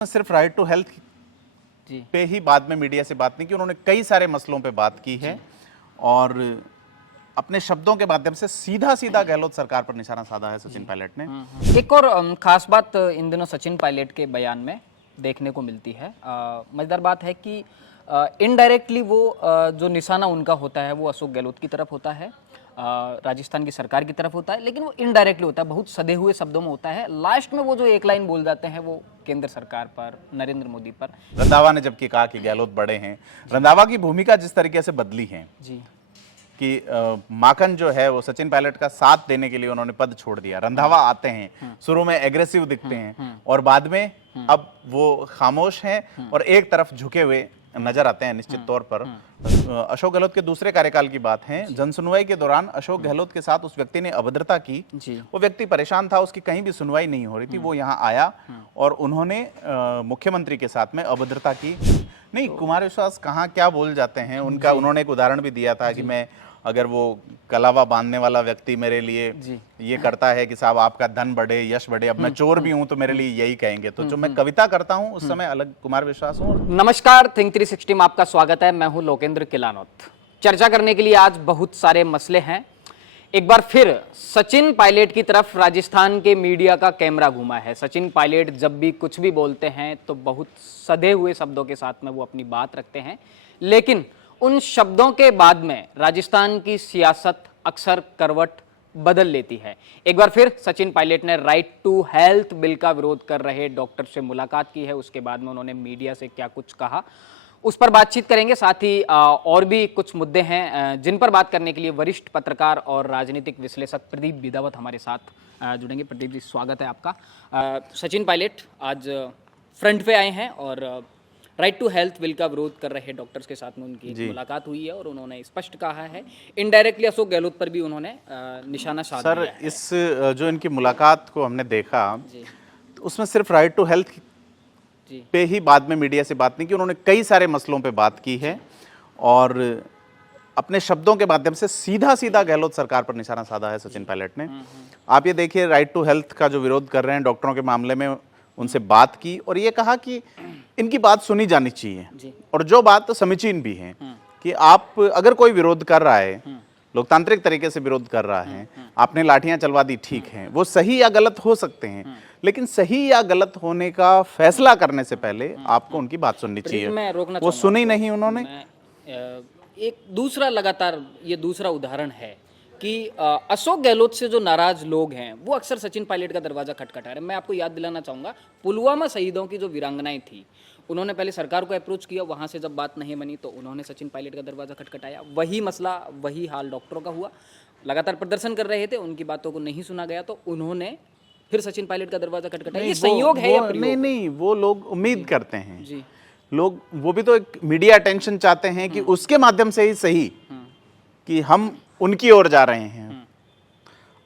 सिर्फ right to health पे ही बाद में मीडिया से बात नहीं की, उन्होंने कई सारे मसलों पे बात की है और अपने शब्दों के माध्यम से सीधा सीधा गहलोत सरकार पर निशाना साधा है सचिन पायलट ने। एक और खास बात इन दिनों सचिन पायलट के बयान में देखने को मिलती है। मजेदार बात है कि इनडायरेक्टली वो जो निशाना उनका होता है वो अशोक गहलोत की तरफ होता है, राजस्थान की सरकार की तरफ होता है, लेकिन वो इनडायरेक्टली होता है, बहुत सधे हुए शब्दों में होता है। लास्ट में वो जो एक लाइन बोल जाते हैं वो केंद्र सरकार पर, नरेंद्र मोदी पर। रंधावा ने जबकि कहा कि गहलोत बड़े हैं, रंधावा की भूमिका जिस तरीके से बदली है जी कि माखन जो है वो सचिन पायलट का साथ देने के लिए उन्होंने पद छोड़ दिया। रंधावा आते हैं, शुरू में एग्रेसिव दिखते हैं और बाद में अब वो खामोश हैं और एक तरफ झुके हुए नजर आते हैं निश्चित तौर पर। अशोक गहलोत के दूसरे कार्यकाल की बात है, जनसुनवाई के दौरान अशोक गहलोत के साथ उस व्यक्ति ने अभद्रता की। वो व्यक्ति परेशान था, उसकी कहीं भी सुनवाई नहीं हो रही थी, वो यहाँ आया और उन्होंने मुख्यमंत्री के साथ में अभद्रता की। नहीं, कुमार विश्वास कहाँ क्या बोल जाते हैं उनका, उन्होंने एक उदाहरण भी दिया था कि मैं अगर वो कलावा बांधने वाला व्यक्ति मेरे लिए ये करता है कि साहब आपका धन बढ़े, यश बढ़े, अब मैं चोर भी हूं तो मेरे लिए यही कहेंगे, तो जो मैं कविता करता हूं उस समय अलग कुमार विश्वास हूं। नमस्कार, थिंक 360 में आपका स्वागत है। मैं हूं लोकेंद्र किलानौत। चर्चा करने के लिए आज बहुत सारे मसले हैं। एक बार फिर सचिन पायलट की तरफ राजस्थान के मीडिया का कैमरा घुमा है। सचिन पायलट जब भी कुछ भी बोलते हैं तो बहुत सधे हुए शब्दों के साथ में वो अपनी बात रखते हैं, लेकिन उन शब्दों के बाद में राजस्थान की सियासत अक्सर करवट बदल लेती है। एक बार फिर सचिन पायलट ने राइट टू हेल्थ बिल का विरोध कर रहे डॉक्टर से मुलाकात की है। उसके बाद में उन्होंने मीडिया से क्या कुछ कहा उस पर बातचीत करेंगे। साथ ही और भी कुछ मुद्दे हैं जिन पर बात करने के लिए वरिष्ठ पत्रकार और राजनीतिक विश्लेषक प्रदीप बिदावत हमारे साथ जुड़ेंगे। प्रदीप जी, स्वागत है आपका। सचिन पायलट आज फ्रंट पे आए हैं और राइट टू हेल्थ बिल का विरोध कर रहे डॉक्टर्स के साथ में उनकी मुलाकात हुई है और उन्होंने स्पष्ट कहा है, इनडायरेक्टली अशोक गहलोत पर भी उन्होंने निशाना साधा सर है। इस जो इनकी मुलाकात को हमने देखा तो उसमें सिर्फ राइट टू हेल्थ पे ही बाद में मीडिया से बात नहीं की, उन्होंने कई सारे मसलों पे बात की है और अपने शब्दों के माध्यम से सीधा सीधा गहलोत सरकार पर निशाना साधा है सचिन पायलट ने। आप ये देखिए, राइट टू हेल्थ का जो विरोध कर रहे हैं डॉक्टरों के मामले में, उनसे बात की और ये कहा कि इनकी बात सुनी जानी चाहिए और जो बात तो समीचीन भी है कि आप अगर कोई विरोध कर रहा है, लोकतांत्रिक तरीके से विरोध कर रहा है, आपने लाठियां चलवा दी, ठीक है, वो सही या गलत हो सकते हैं, लेकिन सही या गलत होने का फैसला करने से पहले आपको उनकी बात सुननी चाहिए। वो सुनी नहीं उन्होंने। एक दूसरा लगातार ये दूसरा उदाहरण है कि अशोक गहलोत से जो नाराज लोग हैं वो अक्सर सचिन पायलट का दरवाजा खटखटा रहे हैं। मैं आपको याद दिलाना चाहूंगा, पुलवामा शहीदों की जो वीरांगनाएं थी, उन्होंने पहले सरकार को अप्रोच किया, वहां से जब बात नहीं बनी तो उन्होंने सचिन पायलट का दरवाजा खटखटाया। वही मसला, वही हाल डॉक्टरों का हुआ। लगातार प्रदर्शन कर रहे थे, उनकी बातों को नहीं सुना गया तो उन्होंने फिर सचिन पायलट का दरवाजा खटखटाया। ये संयोग है या प्रयोग? नहीं, वो लोग उम्मीद करते हैं जी, लोग वो भी तो एक मीडिया अटेंशन चाहते हैं कि उसके माध्यम से ही सही कि हम उनकी ओर जा रहे हैं।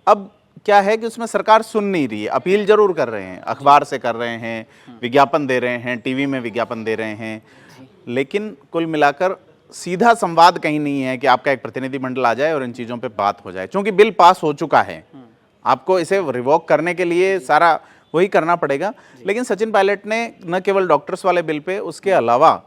अब क्या है कि उसमें सरकार सुन नहीं रही है, अपील जरूर कर रहे हैं, अखबार से कर रहे हैं, विज्ञापन दे रहे हैं, टीवी में विज्ञापन दे रहे हैं, लेकिन कुल मिलाकर सीधा संवाद कहीं नहीं है कि आपका एक प्रतिनिधिमंडल आ जाए और इन चीजों पे बात हो जाए। क्योंकि बिल पास हो चुका है, आपको इसे रिवोक करने के लिए सारा वही करना पड़ेगा। लेकिन सचिन पायलट ने न केवल डॉक्टर्स वाले बिल पे, उसके अलावा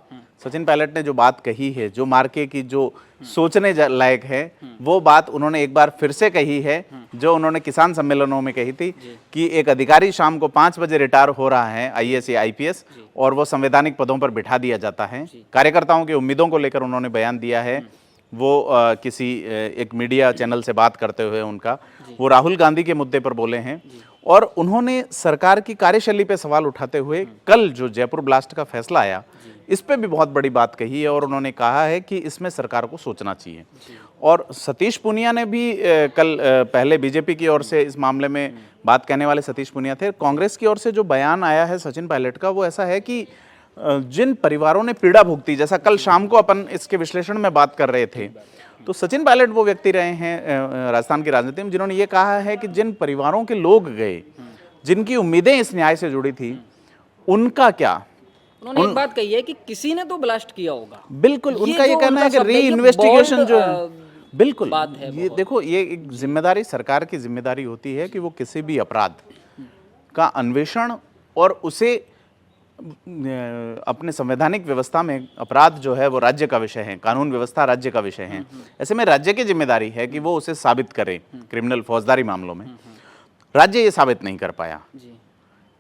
सचिन पायलट ने जो बात कही है, जो मार्के की जो सोचने लायक है, वो बात उन्होंने एक बार फिर से कही है जो उन्होंने किसान सम्मेलनों में कही थी कि एक अधिकारी शाम को 5 बजे रिटायर हो रहा है, आईएएस या आईपीएस, और वो संवैधानिक पदों पर बिठा दिया जाता है। कार्यकर्ताओं की उम्मीदों को लेकर उन्होंने बयान दिया है। वो किसी एक मीडिया चैनल से बात करते हुए उनका, वो राहुल गांधी के मुद्दे पर बोले हैं और उन्होंने सरकार की कार्यशैली पे सवाल उठाते हुए कल जो जयपुर ब्लास्ट का फैसला आया इस पे भी बहुत बड़ी बात कही है और उन्होंने कहा है कि इसमें सरकार को सोचना चाहिए। और सतीश पूनिया ने भी कल पहले बीजेपी की ओर से इस मामले में बात कहने वाले सतीश पूनिया थे। कांग्रेस की ओर से जो बयान आया है सचिन पायलट का, वो ऐसा है कि जिन परिवारों ने पीड़ा भुगती, जैसा कल शाम को अपन इसके विश्लेषण में बात कर रहे थे, तो सचिन पायलट वो व्यक्ति रहे हैं राजस्थान की राजनीति में जिन्होंने ये कहा है कि जिन परिवारों के लोग गए, जिनकी उम्मीदें इस न्याय से जुड़ी थी, उनका क्या। उन्होंने एक बात कही है कि किसी ने तो ब्लास्ट किया होगा। बिल्कुल, उनका ये कहना है कि री इन्वेस्टिगेशन जो बिल्कुल ये देखो, ये एक जिम्मेदारी, सरकार की जिम्मेदारी होती है कि वो किसी भी अपराध का अन्वेषण और उसे अपने संवैधानिक व्यवस्था में अपराध जो है वो राज्य का विषय है, कानून व्यवस्था राज्य का विषय है। ऐसे में राज्य की जिम्मेदारी है कि वो उसे साबित करे। क्रिमिनल फौजदारी मामलों में राज्य ये साबित नहीं कर पाया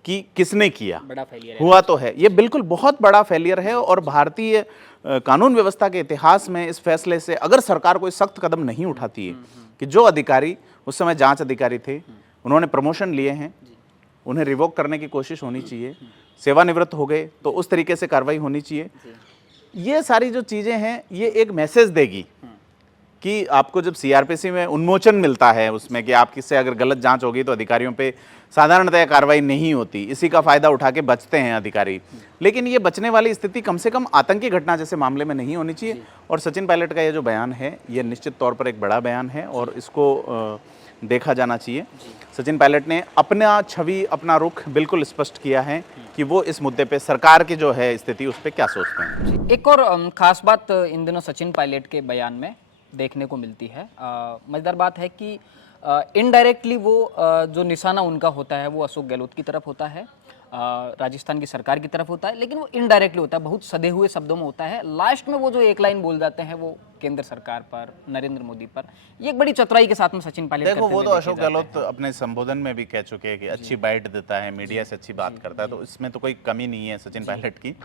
कि किसने किया, बड़ा फेलियर हुआ तो है, ये बिल्कुल बहुत बड़ा फेलियर है। और भारतीय कानून व्यवस्था के इतिहास में इस फैसले से अगर सरकार कोई सख्त कदम नहीं उठाती है कि जो अधिकारी उस समय जांच अधिकारी थे, उन्होंने प्रमोशन लिए हैं, उन्हें रिवोक करने की कोशिश होनी चाहिए, सेवानिवृत्त हो गए तो उस तरीके से कार्रवाई होनी चाहिए। ये सारी जो चीज़ें हैं ये एक मैसेज देगी कि आपको जब सीआरपीसी में उन्मोचन मिलता है उसमें कि आप किससे अगर गलत जांच होगी तो अधिकारियों पे साधारणतः कार्रवाई नहीं होती, इसी का फायदा उठा के बचते हैं अधिकारी। लेकिन ये बचने वाली स्थिति कम से कम आतंकी घटना जैसे मामले में नहीं होनी चाहिए। और सचिन पायलट का ये जो बयान है ये निश्चित तौर पर एक बड़ा बयान है और इसको देखा जाना चाहिए। सचिन पायलट ने अपना छवि, अपना रुख बिल्कुल स्पष्ट किया है कि वो इस मुद्दे पे सरकार की जो है स्थिति उस पर क्या सोचते हैं। एक और खास बात इन दिनों सचिन पायलट के बयान में देखने को मिलती है। मजेदार बात है कि इनडायरेक्टली वो जो निशाना उनका होता है वो अशोक गहलोत की तरफ होता है, राजस्थान की सरकार की तरफ होता है, लेकिन वो इनडायरेक्टली होता है, बहुत सधे हुए शब्दों में होता है। लास्ट में वो जो एक लाइन बोल जाते हैं वो केंद्र सरकार पर, नरेंद्र मोदी पर। ये एक बड़ी चतुराई के साथ में सचिन पायलट देखो वो तो अशोक गहलोत अपने संबोधन में भी कह चुके हैं कि अच्छी बाइट देता है, मीडिया से अच्छी बात करता है, तो इसमें तो कोई कमी नहीं है सचिन पायलट की।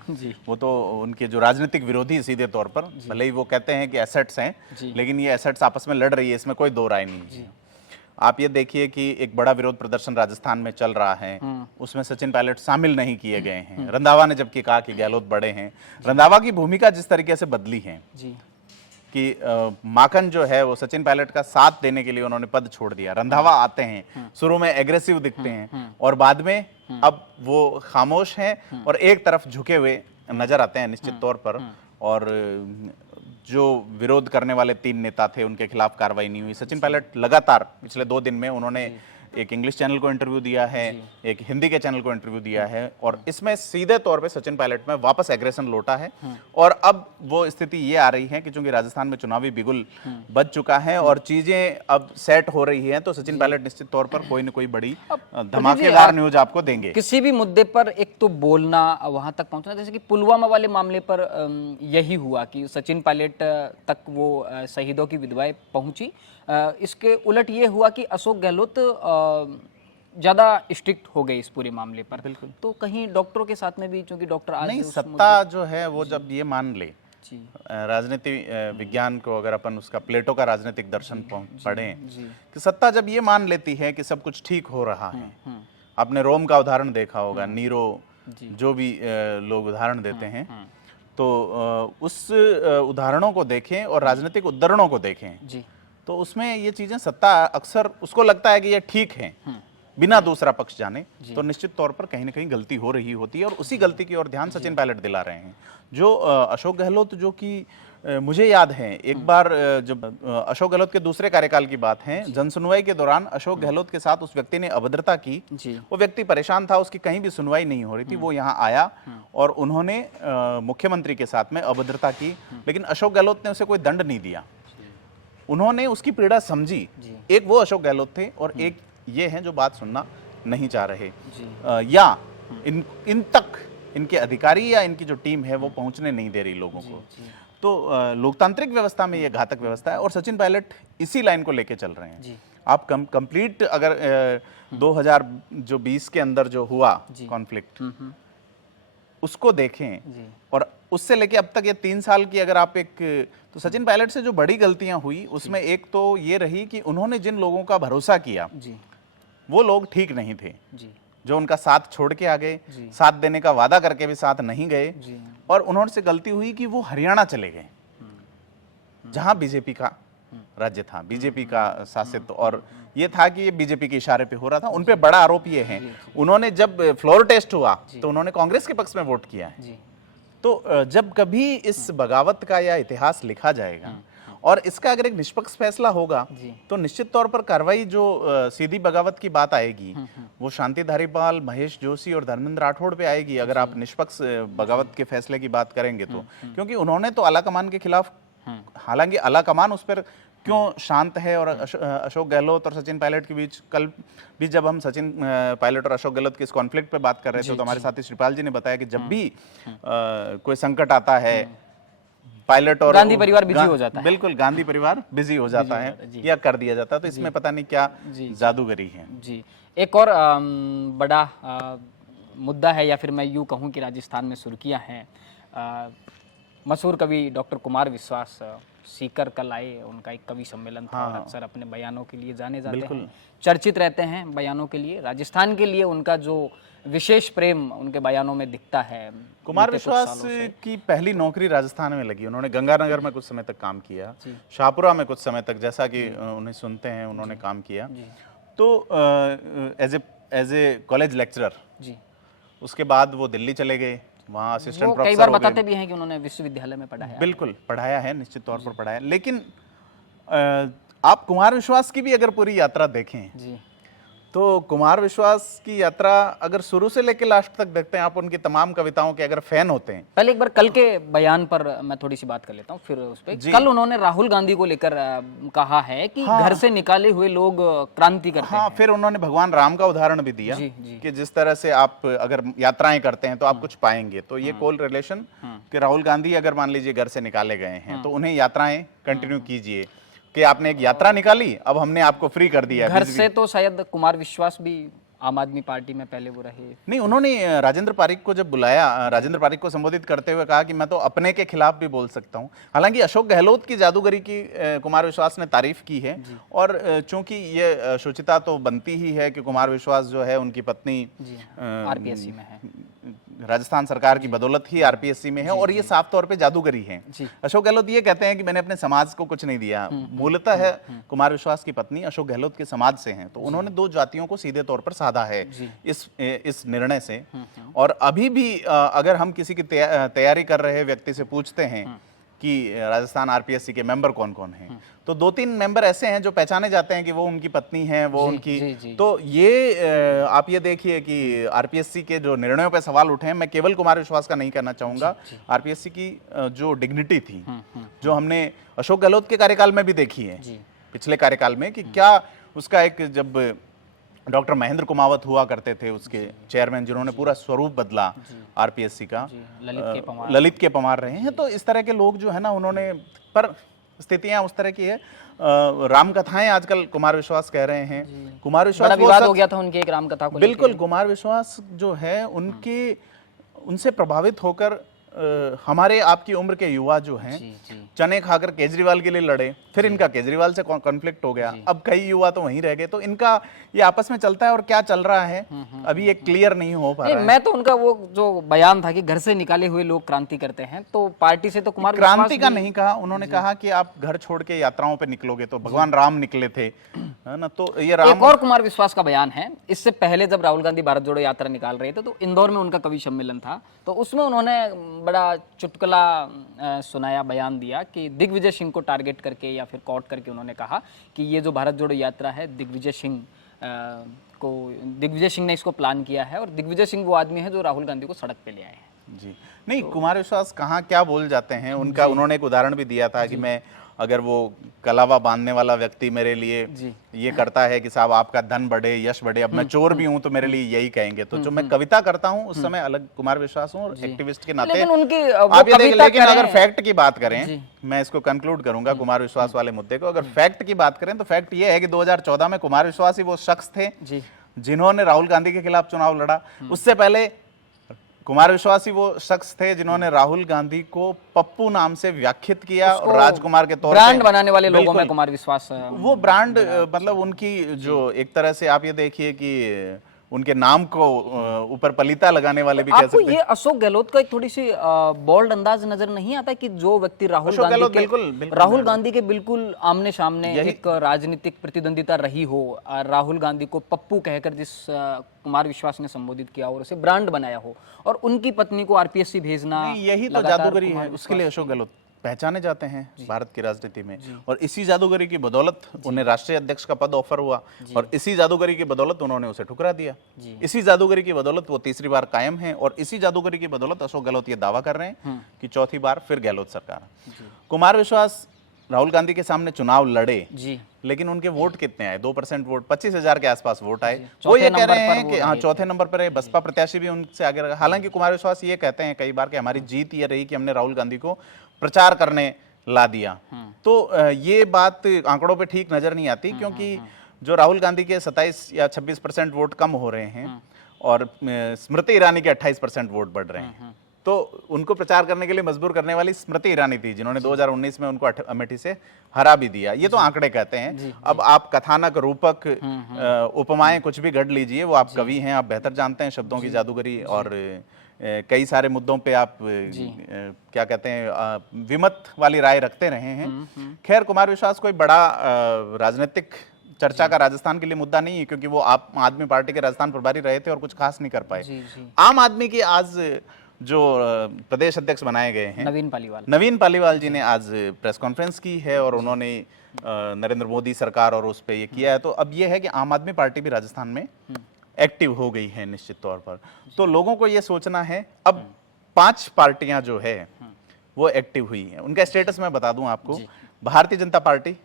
वो तो उनके जो राजनीतिक विरोधी सीधे तौर पर, भले ही वो कहते हैं कि एसेट्स हैं, लेकिन ये एसेट्स आपस में लड़ रही है, इसमें कोई दो राय नहीं है। आप ये देखिए कि एक बड़ा विरोध प्रदर्शन राजस्थान में चल रहा है, उसमें सचिन पायलट शामिल नहीं किए गए हैं। रंधावा ने जबकि कहा कि गहलोत बड़े हैं, रंधावा की भूमिका जिस तरीके से बदली है कि माखन जो है वो सचिन पायलट का साथ देने के लिए उन्होंने पद छोड़ दिया। रंधावा आते हैं, शुरू में एग्रेसिव दिखते हैं और बाद में अब वो खामोश हैं और एक तरफ झुके हुए नजर आते हैं निश्चित तौर पर। और जो विरोध करने वाले 3 नेता थे उनके खिलाफ कार्रवाई नहीं हुई। सचिन पायलट लगातार पिछले 2 दिन में उन्होंने एक इंग्लिश चैनल को इंटरव्यू दिया है, एक हिंदी के चैनल को इंटरव्यू दिया है और इसमें सीधे तौर पे सचिन पायलट में वापस एग्रेशन लौटा है। और अब वो स्थिति ये आ रही है कि चूंकि राजस्थान में चुनावी बिगुल बज चुका है और चीजें अब सेट हो रही हैं, तो सचिन पायलट निश्चित तौर पर कोई न कोई बड़ी धमाकेदार न्यूज आपको देंगे। किसी भी मुद्दे पर एक तो बोलना, वहां तक पहुंचना, जैसे कि पुलवामा वाले मामले पर यही हुआ कि सचिन पायलट तक वो शहीदों की विधवाएं पहुंची। इसके उलट ये हुआ कि अशोक गहलोत ज्यादा स्ट्रिक्ट हो गए इस पूरे मामले पर। बिल्कुल। तो कहीं डॉक्टरों के साथ में भी, चूंकि डॉक्टर आज नहीं, सत्ता जो है वो जब ये मान ले, राजनीति विज्ञान को अगर अपन उसका प्लेटो का राजनीतिक दर्शन पढ़ें कि सत्ता जब ये मान लेती है कि सब कुछ ठीक हो रहा है, आपने रोम का उदाहरण देखा होगा, नीरो, जो भी लोग उदाहरण देते हैं, तो उस उदाहरणों को देखें और राजनीतिक उद्धरणों को देखें तो उसमें ये चीजें सत्ता अक्सर उसको लगता है कि ये ठीक है बिना दूसरा पक्ष जाने, तो निश्चित तौर पर कहीं ना कहीं गलती हो रही होती है और उसी गलती की ओर ध्यान सचिन पायलट दिला रहे हैं। जो अशोक गहलोत, जो कि मुझे याद है एक बार जब अशोक गहलोत के दूसरे कार्यकाल की बात है, जनसुनवाई के दौरान अशोक गहलोत के साथ उस व्यक्ति ने अभद्रता की। वो व्यक्ति परेशान था, उसकी कहीं भी सुनवाई नहीं हो रही थी, वो यहाँ आया और उन्होंने मुख्यमंत्री के साथ में अभद्रता की, लेकिन अशोक गहलोत ने उसे कोई दंड नहीं दिया। उन्होंने उसकी पीड़ा समझी। एक वो अशोक गहलोत थे और एक ये हैं जो बात सुनना नहीं चाह रहे, या इन तक इनके अधिकारी या इनकी जो टीम है वो पहुंचने नहीं दे रही लोगों को। तो लोकतांत्रिक व्यवस्था में ये घातक व्यवस्था है और सचिन पायलट इसी लाइन को लेके चल रहे हैं। आप कंप्लीट अगर 2020 के अंदर जो हुआ कॉन्फ्लिक्ट उसको देखें और उससे लेके अब तक ये 3 साल की अगर आप तो सचिन पायलट से जो बड़ी गलतियां हुई उसमें एक तो ये रही कि उन्होंने जिन लोगों का भरोसा किया वो लोग ठीक नहीं थे, जो उनका साथ छोड़ के आ गए, साथ देने का वादा करके भी साथ नहीं गए। और उन्होंने से गलती हुई कि वो हरियाणा चले गए जहां बीजेपी का राज्य था, बीजेपी का शासित, और ये था कि ये बीजेपी के इशारे पे हो रहा था। उन पे बड़ा आरोप ये है, उन्होंने जब फ्लोर टेस्ट हुआ तो उन्होंने कांग्रेस के पक्ष में वोट किया है। तो जब कभी इस बगावत का या इतिहास लिखा जाएगा और इसका अगर एक निष्पक्ष फैसला होगा तो निश्चित तौर पर कार्रवाई जो सीधी बगावत की बात आएगी वो शांति धारीवाल, महेश जोशी और धर्मेंद्र राठौड़ पे आएगी, अगर आप निष्पक्ष बगावत के फैसले की बात करेंगे तो। क्योंकि उन्होंने तो आला कमान के खिलाफ, हालांकि आला कमान उस पर क्यों शांत है। और अशोक गहलोत और सचिन पायलट के बीच, कल भी जब हम सचिन पायलट और अशोक गहलोत के इस कॉन्फ्लिक्ट पे बात कर रहे थे तो हमारे साथी श्रीपाल जी ने बताया कि जब भी कोई संकट आता है, पायलट और गांधी परिवार बिजी हो जाता है। बिल्कुल, गांधी परिवार बिजी हो जाता है या कर दिया जाता है। तो इसमें पता नहीं क्या जादूगरी है। जी, एक और बड़ा मुद्दा है, या फिर मैं यूँ कहूँ कि राजस्थान में सुर्खियाँ हैं। मशहूर कवि डॉक्टर कुमार विश्वास सीकर कल आए, उनका एक कवि सम्मेलन था और अक्सर अपने बयानों के लिए जाने जाते हैं, चर्चित रहते हैं बयानों के लिए। राजस्थान के लिए उनका जो विशेष प्रेम उनके बयानों में दिखता है। कुमार विश्वास की पहली नौकरी राजस्थान में लगी। उन्होंने गंगानगर में कुछ समय तक काम किया, शाहपुरा में कुछ समय तक, जैसा कि उन्हें सुनते हैं, उन्होंने काम किया। तो एज ए कॉलेज लेक्चरर जी, उसके बाद वो दिल्ली चले गए, वहाँ असिस्टेंट प्रोफेसर कई बार बताते भी हैं कि उन्होंने विश्वविद्यालय में पढ़ाया। बिल्कुल पढ़ाया है, निश्चित तौर पर पढ़ाया। लेकिन आप कुमार विश्वास की भी अगर पूरी यात्रा देखें जी, तो कुमार विश्वास की यात्रा अगर शुरू से लेकर लास्ट तक देखते हैं, आप उनकी तमाम कविताओं के अगर फैन होते हैं। पहले एक बार कल के बयान पर मैं थोड़ी सी बात कर लेता हूँ, फिर उस पर। कल उन्होंने राहुल गांधी को लेकर कहा है कि घर से निकाले हुए लोग क्रांति करते हैं। फिर उन्होंने भगवान राम का उदाहरण भी दिया कि जिस तरह से आप अगर यात्राएं करते हैं तो आप कुछ पाएंगे। तो ये कोल रिलेशन कि राहुल गांधी अगर मान लीजिए घर से निकाले गए हैं तो उन्हें यात्राएं कंटिन्यू कीजिए, कि आपने एक यात्रा निकाली, अब हमने आपको फ्री कर दिया। घर से तो शायद कुमार विश्वास भी आम आदमी पार्टी में पहले वो रहे। नहीं, उन्होंने राजेंद्र पारिक को जब बुलाया, राजेंद्र पारिक को संबोधित करते हुए कहा कि मैं तो अपने के खिलाफ भी बोल सकता हूं। हालांकि अशोक गहलोत की जादूगरी की कुमार विश्वास ने तारीफ की है। और चूंकि ये शुचिता तो बनती ही है कि कुमार विश्वास जो है उनकी पत्नी आरपीएससी में है, राजस्थान सरकार की बदौलत ही आरपीएससी में है, और ये साफ तौर पे जादूगरी है। अशोक गहलोत ये कहते हैं कि मैंने अपने समाज को कुछ नहीं दिया। मूलतः है कुमार विश्वास की पत्नी अशोक गहलोत के समाज से हैं, तो उन्होंने दो जातियों को सीधे तौर पर साधा है इस निर्णय से। और अभी भी अगर हम किसी की तैयारी कर रहे व्यक्ति से पूछते हैं कि राजस्थान आरपीएससी के मेंबर कौन कौन हैं, तो 2-3 मेंबर ऐसे हैं जो पहचाने जाते हैं कि वो उनकी पत्नी है, वो उनकी। तो ये आप ये देखिए कि आरपीएससी के जो निर्णयों पे सवाल उठे हैं, मैं केवल कुमार विश्वास का नहीं कहना चाहूंगा, आरपीएससी की जो डिग्निटी थी, जो हमने अशोक गहलोत के कार्यकाल में भी देखी है, पिछले कार्यकाल में, कि क्या उसका एक, जब डॉक्टर महेंद्र कुमावत हुआ करते थे उसके चेयरमैन, जिन्होंने पूरा स्वरूप बदला आरपीएससी का, ललित के पमार रहे हैं। तो इस तरह के लोग जो है ना, उन्होंने, पर स्थितियां उस तरह की है। राम कथाएं आजकल कुमार विश्वास कह रहे हैं। कुमार विश्वास, बड़ा विवाद हो गया था उनकी एक राम कथा को। बिल्कुल, कुमार विश्वास जो है उनसे प्रभावित होकर हमारे आपकी उम्र के युवा जो हैं, चने खाकर केजरीवाल के लिए लड़े, फिर इनका केजरीवाल से कॉन्फ्लिक्ट हो गया, अब कई युवा तो वहीं रह गए। तो इनका ये आपस में चलता है, और क्या चल रहा है अभी ये क्लियर नहीं हो पा रहा है। मैं तो उनका वो जो बयान था कि घर से निकाले हुए लोग क्रांति करते हैं, तो पार्टी से तो कुमार क्रांति का नहीं कहा उन्होंने, कहा कि आप घर छोड़ के यात्राओं पे निकलोगे, तो भगवान राम निकले थे, है ना। तो ये राम, एक और कुमार विश्वास का बयान है। इससे पहले जब राहुल गांधी भारत जोड़ो यात्रा निकाल रहे थे, तो इंदौर में उनका कवि सम्मेलन था, तो उसमें उन्होंने बड़ा चुटकुला सुनाया, बयान दिया कि दिग्विजय सिंह को टारगेट करके या फिर कोट करके उन्होंने कहा कि ये जो भारत जोड़ो यात्रा है, दिग्विजय सिंह ने इसको प्लान किया है, और दिग्विजय सिंह वो आदमी है जो राहुल गांधी को सड़क पे ले आए हैं। जी नहीं, कुमार विश्वास कहाँ क्या बोल जाते हैं उनका। उन्होंने एक उदाहरण भी दिया था कि मैं, अगर वो कलावा बांधने वाला व्यक्ति मेरे लिए ये करता है कि साहब आपका धन बढ़े, यश बढ़े, अब मैं चोर भी हूं तो मेरे लिए यही कहेंगे। तो जो मैं कविता करता हूं उस समय अलग कुमार विश्वास हूं, और एक्टिविस्ट के नाते आप ये देखें। लेकिन अगर फैक्ट की बात करें, मैं इसको कंक्लूड करूंगा कुमार विश्वास वाले मुद्दे को, अगर फैक्ट की बात करें तो फैक्ट ये है कि 2014 में कुमार विश्वास ही वो शख्स थे जिन्होंने राहुल गांधी के खिलाफ चुनाव लड़ा। उससे पहले कुमार विश्वास ही वो शख्स थे जिन्होंने राहुल गांधी को पप्पू नाम से व्याख्यात किया, और राजकुमार के तौर पर ब्रांड बनाने वाले लोगों में कुमार विश्वास, वो ब्रांड, मतलब उनकी जो एक तरह से आप ये देखिए कि उनके नाम को ऊपर पलीता लगाने वाले भी कह सकते हैं। ये अशोक गहलोत का एक थोड़ी सी बोल्ड अंदाज नजर नहीं आता कि जो व्यक्ति राहुल गांधी के बिल्कुल आमने सामने एक राजनीतिक प्रतिद्वंदिता रही हो, राहुल गांधी को पप्पू कहकर जिस कुमार विश्वास ने संबोधित किया और उसे ब्रांड बनाया हो, और उनकी पत्नी को आरपीएससी भेजना, यही तो जादूगरी है। उसके लिए अशोक गहलोत पहचाने जाते हैं भारत की राजनीति में, और इसी जादूगरी की बदौलत उन्हें राष्ट्रीय अध्यक्ष का पद ऑफर हुआ, और इसी जादूगरी की बदौलत उन्होंने उसे ठुकरा दिया। इसी जादूगरी की बदौलत वो तीसरी बार कायम है, और इसी जादूगरी की बदौलत अशोक गहलोत ये दावा कर रहे हैं कि चौथी बार फिर गहलोत सरकार। कुमार विश्वास राहुल गांधी के सामने चुनाव लड़े जी, लेकिन उनके वोट कितने आए? 2% वोट, 25,000 के आसपास वोट आए। वो चौथे ये कह नंबर रहे पर हैं वो कि हाँ रहे चौथे नंबर पर है, बसपा प्रत्याशी भी उनसे आगे रहा। हालांकि कुमार विश्वास ये कहते हैं कई बार कि हमारी जीत ये रही कि हमने राहुल गांधी को प्रचार करने ला दिया। तो ये बात आंकड़ों पे ठीक नजर नहीं आती, क्योंकि जो राहुल गांधी के 27 या 26% वोट कम हो रहे हैं और स्मृति ईरानी के 28% वोट बढ़ रहे हैं, तो उनको प्रचार करने के लिए मजबूर करने वाली स्मृति ईरानी थी, जिन्होंने 2019 में उनको अमेठी से हरा भी दिया। ये तो आंकड़े कहते हैं। अब आप कथानक, रूपक, उपमाएं कुछ भी गढ़ लीजिए, वो आप कवि हैं, आप बेहतर जानते हैं शब्दों की जादूगरी, और कई सारे मुद्दों पे आप क्या कहते हैं विमत वाली राय रखते रहे हैं। खैर, कुमार विश्वास कोई बड़ा राजनीतिक चर्चा का राजस्थान के लिए मुद्दा नहीं है, क्योंकि वो आम आदमी पार्टी के राजस्थान प्रभारी रहे थे और कुछ खास नहीं कर पाए। आम आदमी की आज जो प्रदेश अध्यक्ष बनाए गए हैं, नवीन पालीवाल जी ने आज प्रेस कॉन्फ्रेंस की है और उन्होंने नरेंद्र मोदी सरकार और उस पे ये किया है। तो अब ये है कि आम आदमी पार्टी भी राजस्थान में एक्टिव हो गई है निश्चित तौर पर। तो लोगों को ये सोचना है, अब 5 पार्टियां जो है वो एक्टिव हुई हैं। उनका स्टेटस मैं बता दूं आपको। भारतीय जनता पार्टी,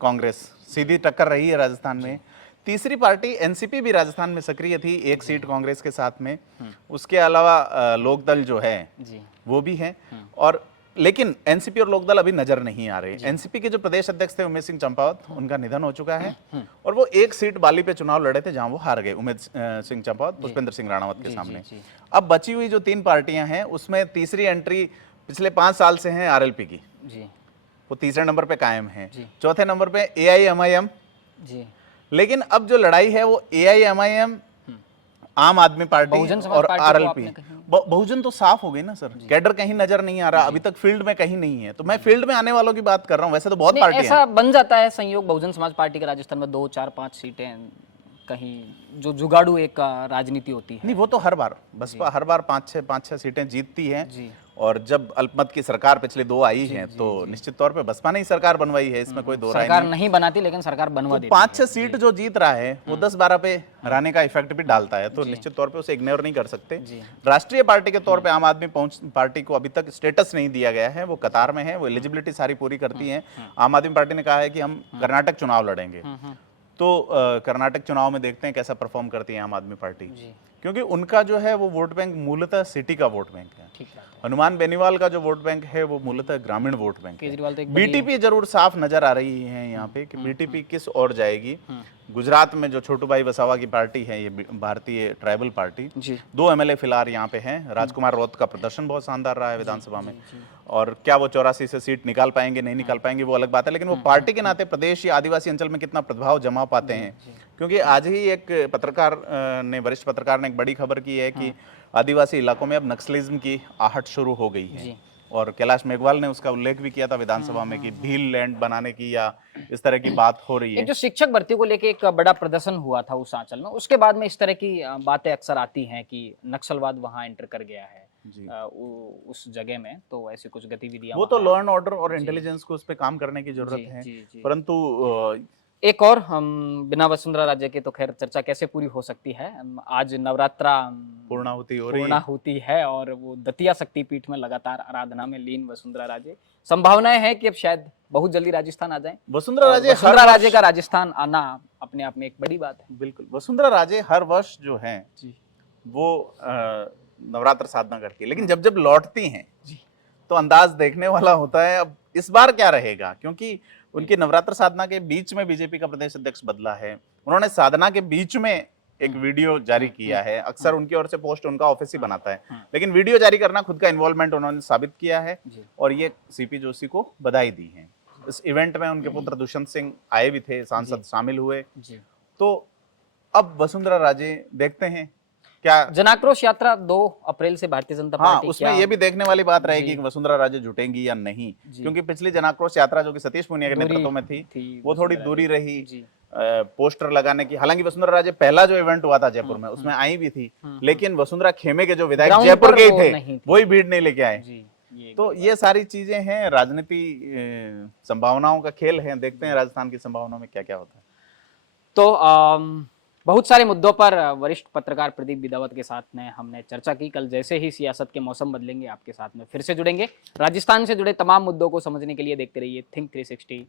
कांग्रेस सीधी टक्कर रही है राजस्थान में। तीसरी पार्टी एनसीपी भी राजस्थान में सक्रिय थी, 1 सीट कांग्रेस के साथ में। उसके अलावा लोकदल जो है वो भी है, और लेकिन एनसीपी और लोकदल अभी नजर नहीं आ रहे। एनसीपी के जो प्रदेश अध्यक्ष थे उमेश सिंह चंपावत, उनका निधन हो चुका है और वो 1 सीट बाली पे चुनाव लड़े थे, जहां वो हार गए, उमेश सिंह चंपावत पुष्पेंद्र सिंह राणावत के सामने। अब बची हुई जो 3 पार्टियां हैं, उसमें तीसरी एंट्री पिछले 5 साल से है आरएलपी की, वो तीसरे नंबर पे कायम है। चौथे नंबर पे एआईएमआईएम, लेकिन अब जो लड़ाई है वो एआईएमआईएम, आम आदमी पार्टी और आरएलपी। बहुजन तो साफ हो गई ना सर, कैडर कहीं नजर नहीं आ रहा, अभी तक फील्ड में कहीं नहीं है। तो मैं फील्ड में आने वालों की बात कर रहा हूं। वैसे तो बहुत पार्टियां ऐसा बन जाता है संयोग बहुजन समाज पार्टी का राजस्थान में 2, 4, 5 सीटें, कहीं जो जुगाड़ू एक राजनीति होती है। नहीं, वो तो हर बार बसपा हर बार 5-6 सीटें जीतती है, और जब अल्पमत की सरकार पिछले 2 आई है तो निश्चित तौर पे बसपा ने ही सरकार बनवाई है, इसमें कोई दो राय सरकार नहीं बनाती लेकिन सरकार बनवा देती है। 5-6 सीट जो जीत रहा है वो 10-12 पे हराने का इफेक्ट भी डालता है, तो निश्चित तौर पे उसे इग्नोर नहीं कर सकते। राष्ट्रीय पार्टी के तौर पे आम आदमी पार्टी को अभी तक स्टेटस नहीं दिया गया है, वो कतार में है, वो एलिजिबिलिटी सारी पूरी करती है। आम आदमी पार्टी ने कहा है कि हम कर्नाटक चुनाव लड़ेंगे, तो कर्नाटक चुनाव में देखते हैं कैसा परफॉर्म करती है आम आदमी पार्टी, क्योंकि उनका जो है वो वोट बैंक मूलतः सिटी का वोट बैंक है। हनुमान बेनीवाल का जो वोट बैंक है वो मूलतः ग्रामीण वोट बैंक है। बीटीपी जरूर साफ नजर आ रही है यहाँ पे कि बीटीपी किस ओर जाएगी। गुजरात में जो छोटू भाई वसावा की पार्टी है, ये भारतीय ट्राइबल पार्टी, 2 एमएलए फिलहाल यहाँ पे हैं। राजकुमार रौत का प्रदर्शन बहुत शानदार रहा है विधानसभा में, और क्या वो 84 से सीट निकाल पाएंगे नहीं निकाल पाएंगे वो अलग बात है, लेकिन वो पार्टी के नाते प्रदेश या आदिवासी अंचल में कितना प्रभाव जमा पाते हैं। क्योंकि आज ही एक पत्रकार ने, वरिष्ठ पत्रकार ने एक बड़ी खबर की है कि आदिवासी इलाकों में अब नक्सलिज्म की आहट शुरू हो गई है, और कैलाश मेघवाल ने उसका उल्लेख भी किया था विधानसभा में कि भील लैंड बनाने की या इस तरह की बात हो रही है। एक जो शिक्षक भर्ती को लेके एक बड़ा प्रदर्शन हुआ था उस आंचल में, उसके बाद में इस तरह की बातें अक्सर आती हैं कि नक्सलवाद वहां एंटर कर गया है उस जगह में, तो ऐसी कुछ गतिविधियां, वो तो लॉ एंड ऑर्डर और इंटेलिजेंस को उस पर काम करने की जरूरत है। परंतु एक और हम बिना वसुंधरा राजे के तो खैर चर्चा कैसे पूरी हो सकती है। आज नवरात्रा पूर्णाहुति है और वो दतिया शक्तिपीठ में लगातार आराधना में लीन वसुंधरा राजे। संभावनाएं हैं कि अब शायद बहुत जल्दी राजस्थान आ जाए। वसुंधरा राजे का राजस्थान आना अपने आप में एक बड़ी बात है। बिल्कुल, वसुंधरा राजे हर वर्ष जो है वो नवरात्र साधना करती है, लेकिन जब जब लौटती हैं तो अंदाज देखने वाला होता है। अब इस बार क्या रहेगा, क्योंकि उनकी नवरात्र साधना के बीच में बीजेपी का प्रदेश अध्यक्ष बदला है। उन्होंने साधना के बीच में एक वीडियो जारी किया है। अक्सर उनकी ओर से पोस्ट उनका ऑफिस ही बनाता है, लेकिन वीडियो जारी करना खुद का इन्वॉल्वमेंट उन्होंने साबित किया है, और ये सीपी जोशी को बधाई दी है। इस इवेंट में उनके पुत्र दुष्यंत सिंह आए भी थे, सांसद शामिल हुए। तो अब वसुंधरा राजे देखते हैं क्या जनाक्रोश यात्रा 2 अप्रैल से भारतीय जनता पार्टी, उसमें ये भी देखने वाली बात रहेगी कि वसुंधरा राजे जुटेंगी या नहीं, क्योंकि पिछली जनाक्रोश यात्रा जो कि सतीश पूनिया के नेतृत्व में थी वो थोड़ी दूरी रही पोस्टर लगाने की। हालांकि वसुंधरा राजे पहला जो इवेंट हुआ था जयपुर में उसमें आई भी थी, लेकिन वसुंधरा खेमे के जो विधायक जयपुर के थे वही भीड़ नहीं लेके आए। तो ये सारी चीजें हैं, राजनीति संभावनाओं का खेल है। देखते हैं राजस्थान की संभावनाओं में क्या क्या होता है। तो बहुत सारे मुद्दों पर वरिष्ठ पत्रकार प्रदीप बिदावत के साथ में हमने चर्चा की। कल जैसे ही सियासत के मौसम बदलेंगे आपके साथ में फिर से जुड़ेंगे। राजस्थान से जुड़े तमाम मुद्दों को समझने के लिए देखते रहिए थिंक 360।